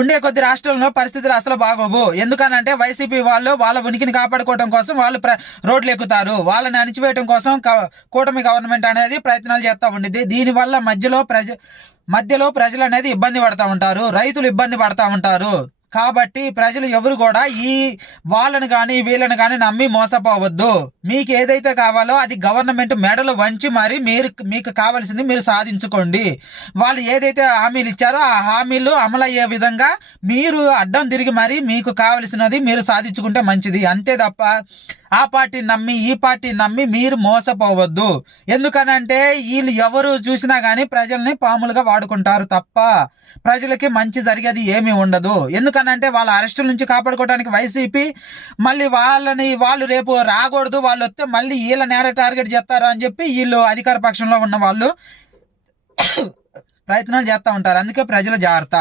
ఉండే కొద్ది రాష్ట్రంలో పరిస్థితులు అసలు బాగోవు. ఎందుకనంటే వైసీపీ వాళ్ళు వాళ్ళ ఉనికిని కాపాడుకోవడం కోసం వాళ్ళు రోడ్లు ఎక్కుతారు. వాళ్ళని అణిచివేయడం కోసం కూటమి గవర్నమెంట్ అనేది ప్రయత్నాలు చేస్తూ ఉండిద్ది. దీనివల్ల మధ్యలో ప్రజలు అనేది ఇబ్బంది పడతా ఉంటారు, రైతులు ఇబ్బంది పడతా ఉంటారు. కాబట్టి ప్రజలు ఎవరు కూడా వాళ్ళని కానీ వీళ్ళని కానీ నమ్మి మోసపోవద్దు. మీకు ఏదైతే కావాలో అది గవర్నమెంట్ మెడలు వంచి మరి మీకు కావాల్సింది మీరు సాధించుకోండి. వాళ్ళు ఏదైతే హామీలు ఇచ్చారో ఆ హామీలు అమలయ్యే విధంగా మీరు అడ్డం తిరిగి మరి మీకు కావలసినది మీరు సాధించుకుంటే మంచిది. అంతే తప్ప ఆ పార్టీని నమ్మి ఈ పార్టీని నమ్మి మీరు మోసపోవద్దు. ఎందుకనంటే వీళ్ళు ఎవరు చూసినా కానీ ప్రజల్ని పాములుగా వాడుకుంటారు తప్ప ప్రజలకి మంచి జరిగేది ఏమీ ఉండదు. ఎందుకనంటే వాళ్ళ అరెస్టుల నుంచి కాపాడుకోవడానికి వైసీపీ మళ్ళీ వాళ్ళు రేపు రాకూడదు, వాళ్ళు వస్తే మళ్ళీ వీళ్ళ నేడ టార్గెట్ చేస్తారు అని చెప్పి వీళ్ళు అధికార పక్షంలో ఉన్న వాళ్ళు ప్రయత్నాలు చేస్తూ ఉంటారు. అందుకే ప్రజల జాగ్రత్త.